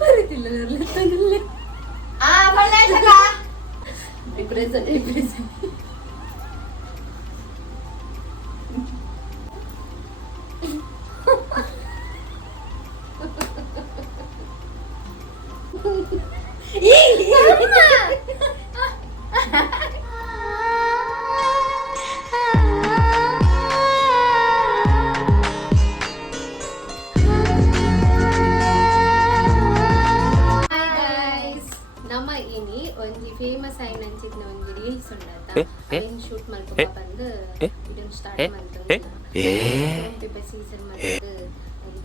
ಬರೀತಿಲ್ಲ depression famous ಆಗಿ ನಂಚಿದ್ನ ಒಂದು reels ಉಂಡಾತ ಅದನ್ನ ಶೂಟ್ ಮಾಡ್ಕೊಂಡು ಬಂದು ಇದನ್ನ ಸ್ಟಾರ್ಟ್ ಮಾಡ್ತಾರೆ ಪೇಪರ್ ಸೀಸನ್ ಮಾಡ್ದು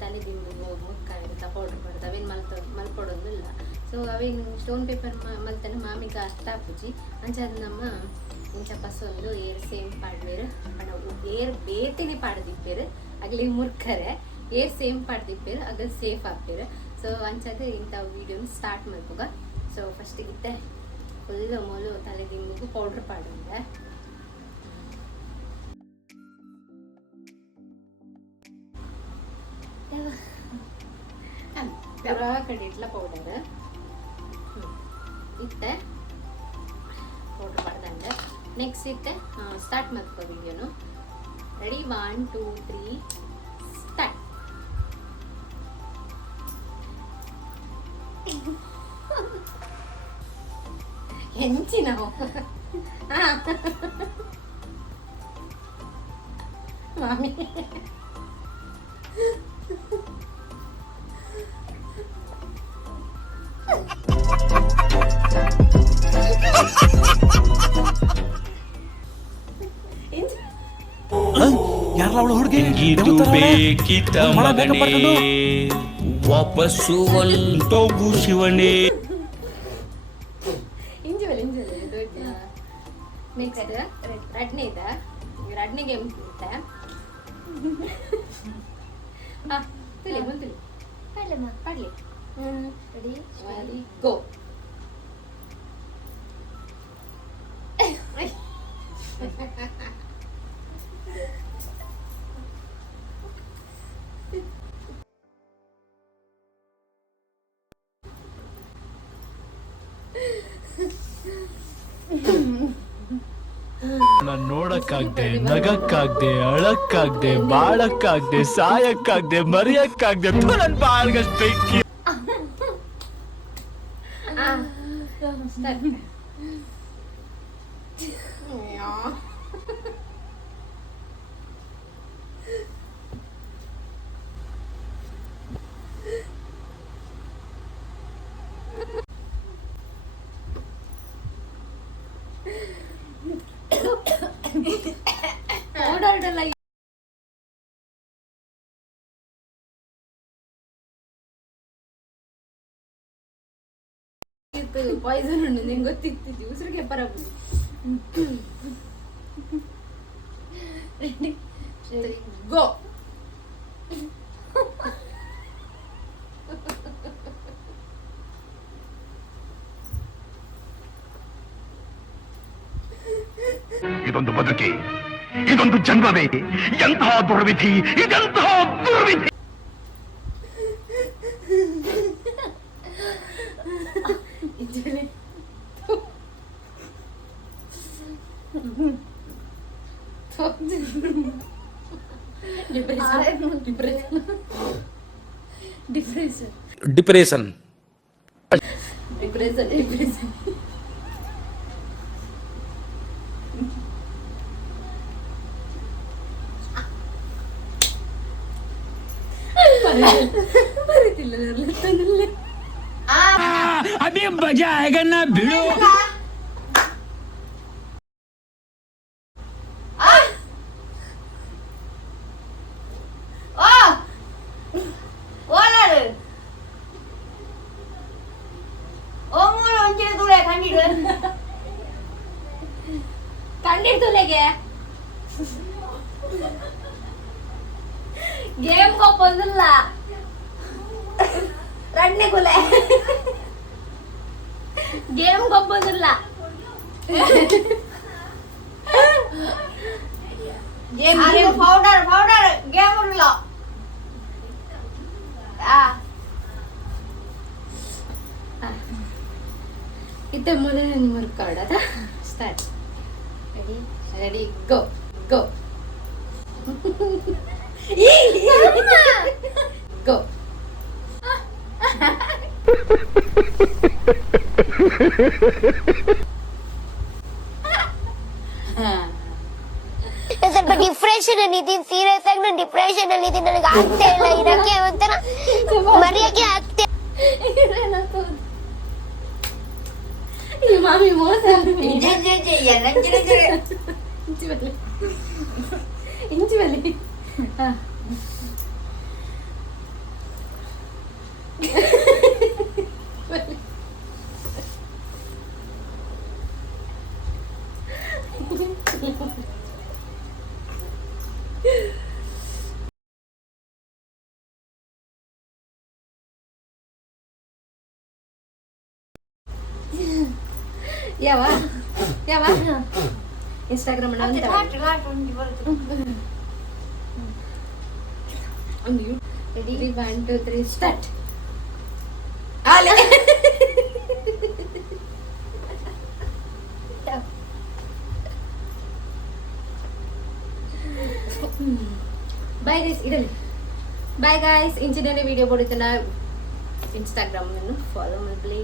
ತಲೆದಿಂಬು ಮುಖ ಅಂತ ಪೌಡರ್ ಮಾಡ್ದು ಅವೇನು ಮಲ್ಪಡೋದಿಲ್ಲ ಸೊ ಅವೇನು ಸ್ಟೋನ್ ಪೇಪರ್ ಮಲ್ತನ ಮಾಮಿಗೆ ಅರ್ಥ ಪೂಜಿ ಅಂಚಾದ ನಮ್ಮ ಇಂಚ ಪಸೊಂದು ಏರ್ ಸೇಮ್ ಪಾಡ್ಬೇರು ಏರ್ ಬೇತಿನಿ ಪಾಡ್ದಿಪ್ಪೇರು ಆಗಲಿ ಮುರ್ಕರೆ ಏರ್ ಸೇಮ್ ಪಾಡ್ದಿಪ್ಪೇರು ಅಗ ಸೇಫ್ ಆಗ್ಬೇರು ಸೊ ಅಂಚಾದ ಇಂಥ ವೀಡಿಯೋನ ಸ್ಟಾರ್ಟ್ ಮಾಡ್ಕೋಗ ಸೊ ಫಸ್ಟಿಗಿತ್ತೆ ಫುಲ್ ಮೊಲು ತಲೆದಿಂಬಿಗೂ ಪೌಡ್ರ್ ಪಾಡುಂಡೆ ಕಡೆ ಇಟ್ಲ ಪೌಡರ್ ಇತ್ತೆ ಪೌಡ್ರ್ ಪಾಡ್ದಂಡೆ ನೆಕ್ಸ್ಟ್ ಇತ್ತೆ ಸ್ಟಾರ್ಟ್ ಮಾಡ್ಕೋ ವಿಡಿಯೋನು ರೆಡಿ 1 2 3 ಸ್ಟಾರ್ಟ್ ಹೆಂಚಿನ ಮಾಮಿ ಯಾರಲ್ಲ ಅವಳು ಹುಡುಗಿ ಇದು ಬೇಕಿತ ಮಗನೇ ವಾಪಸ್ಸು ಒಂಟೋಗು ಶಿವನೇ ನೆಕ್ಸ್ಟ್ ರಡ್ನಿ ಇದೆ ರಡ್ನಿಗೆ ಇರುತ್ತೆ ತುಲಿ ಮುಂತುಲಿ ಪಡ್ಲಮ್ಮ ಪಡ್ಲಿ ರೆಡಿ ರೆಡಿ ಗೋ ನಾನು ನೋಡಕ್ಕಾಗ್ದೆ ನಗಕ್ಕಾಗ್ದೆ ಅಳಕ್ಕಾಗ್ದೆ ಬಾಳಕ್ಕಾಗ್ದೆ ಸಾಯಕ್ಕಾಗ್ದೆ ಮರಿಯಕ್ಕಾಗ್ದೆ ನನ್ ಬಾಳ್ಗಷ್ಟು ಬೆಂಕಿ ಓಡಾಡಲ್ಲ ಪಾಯ್ಸನ್ ಉಂಡು ನಿಂಗೆ ಗೊತ್ತಿತ್ತು ಉಸಿರಿಗೆ ಬರಬಹುದು ಗೋ ಇದೊಂದು ಬದುಕಿ ಇದೊಂದು ಜನ್ಮವೇ ಎಂತಹ ದುರ್ವಿಧಿ ಇದೆಂತಹ ದುರ್ವಿಧಿ ಡಿಪ್ರೆಷನ್ ಬರೀತಿಲ್ಲ अभी मजा आएगा ना भिड़ो ಕಂಡಿರ್ತುಲೆಗೆ ಗೇಮ್ ಗೊತ್ತಿಲ್ಲ ರಡ್ನೆ ಕುಲೆ ಗೇಮ್ ಗೊತ್ತಿಲ್ಲ ಗೇಮ್ ಪೌಡರ್ ಗೇಮ್ ಇಲ್ಲ ಇತ್ತೆ ಮೊದಲನೇ ಮುರ್ಕಾಡ್ ಆಯ್ತಾ ಸ್ಟಾರ್ಟ್ ರೆಡಿ ರೆಡಿ ಗೋ ಗೋ ಗೋ ಸ್ವಲ್ಪ ಡಿಪ್ರೆಷನ್ ಅಲ್ಲಿ ಇದೀನಿ, ಸೀರಿಯಸ್ ಆಗಿ ನಾನು ಡಿಪ್ರೆಷನ್ ಅಲ್ಲಿ ಇದೀನಿ. ನನಗೆ ಆಗ್ತಾ ಇಲ್ಲ ಇರಕ್ಕೆ, ಒಂಥರ ಮರೆಯಕ್ಕೆ ಆಗ್ತಾ ಈ ಮಾಮಿ ಮೋಸ ಇಂಚು ಬಲ್ಲಿ ಯಾವ ಯಾವ Instagram ready 1 2 3 start bye guys ಇಡಲಿ ಬಾಯ್ ಗೈಸ್ ಇಂಚಿನ ವಿಡಿಯೋ ಪಡುತ್ತನ ಇನ್ಸ್ಟಾಗ್ರಾಮ್ ಅನ್ನು ಫಾಲೋ ಮಾಡಲಿ.